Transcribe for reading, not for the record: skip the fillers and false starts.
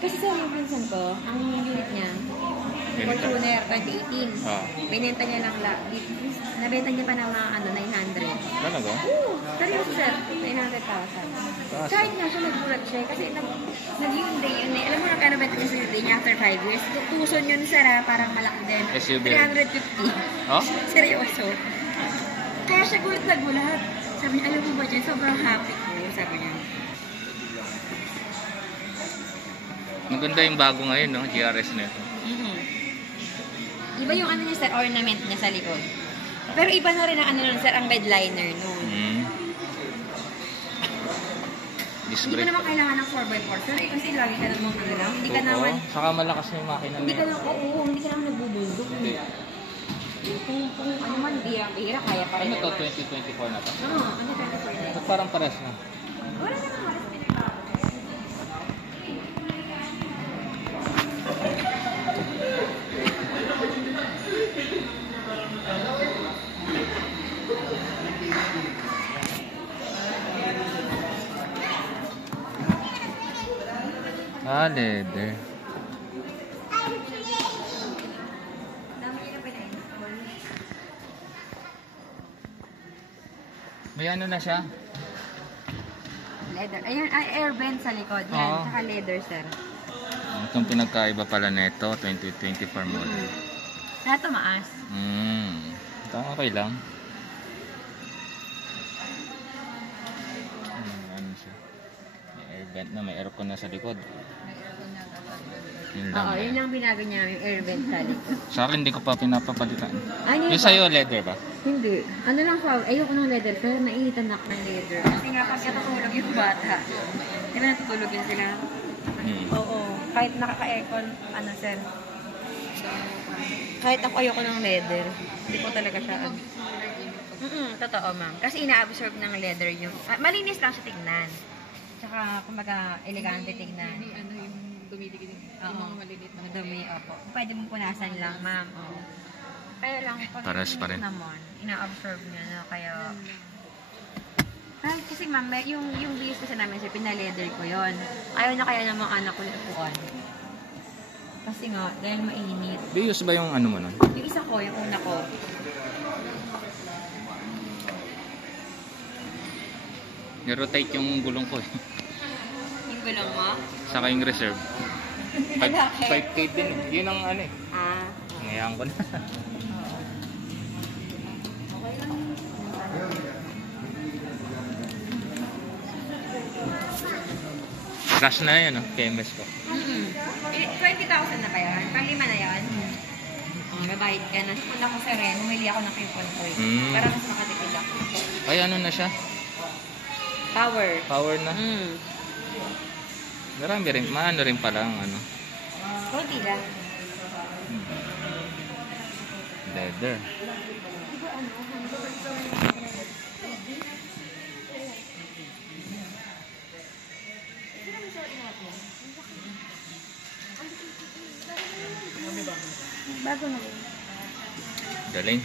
Kasi sa yung pinsan ko, ang unit niya, Fortuner 2018. Binenta niya lang nabenta niya pa ng mga 900. Talaga? Oo, seryoso sir, 900,000. Kahit nga siya nagbulat siya, kasi nag-Hyundai yun eh. Alam mo na kaya nabenta niya sa Hyundai niya after 5 years? Tuson yun sir parang malaki din. SUV. 350. Oh? Seryoso. Kaya siya gulat na gulat. Sabi niya, alam mo ba dyan, sobrang happy ko, sabi niya. Maganda yung bago ngayon, no? GRS na ito. Iba yung ano niya sir, ornament niya sa likod. Pero iba na rin ang ano nun sir, ang bedliner nun. Hindi ka naman kailangan ng 4x4 sir, kasi lagi ka naman lang. Hindi ka naman... Saka malakas na yung makina niya. Hindi ka naman, hindi ka naman nagbubundok. Kung ano man, hindi ang bihira, kaya pa rin. Ano to, 2024 na to? Oo, ano 2024 na. Ba't parang pares na? Wala naman malas pinagkakaroon. Leather. May ano na siya? Leather. Ayun, air vent sa likod. Yan, saka leather, sir. Itong pinagkaiba pala nito, 2024 model. Kaya tumaas. Okay lang. Ano siya? May air vent na, may aircon na sa likod. Yun lang. Oo, yun lang binago niya, yung air vent sa likod. Sa akin, hindi ko pa pinapapalitan. Ano Yung sa'yo, leather ba? Hindi. Ano lang pa, ayoko ng leather, pero nainitan ako ng leather. Kasi nga pag natutulog yung bata. Di ba natutulog yun sila? Oo. Kahit nakaka-aircon, ano sir. Kahit ako ayoko ng leather. Hindi ko talaga siya. Totoo ma'am. Kasi ina-absorb ng leather yung... malinis lang siya tignan. Tsaka, kumbaga, elegante tignan. Ano yung dumidikit yung mga malilit na dumi, opo. Pwede mong punasan lang, ma'am. Kaya lang, pag Pares pa rin. naman, ina-absorb niya na kaya... kasi ma'am, yung bihis kasi namin siya, pinaleather ko yon. Ayaw na kaya ng mga anak ko upuan. Kasi nga, dahil mainit. Bios ba yung ano mo nun? Yung isa ko, yung una ko. Nirotate yung gulong ko. Yung gulong mo? Saka yung reserve. 5K din. Yun ang ano eh. Ngayaan ko na. Crash na yan, KMS ko. 20,000 na ba yan? Pang-lima na yan? Babayad ka na. Punta ko sa Ren, humili ako ng coupon ko. Para mas makatipid ako. Ay, ano na siya? Power. Power na? Marami rin. Maano rin pala ang ano. Konti lang. Leather. Bago na. Galing.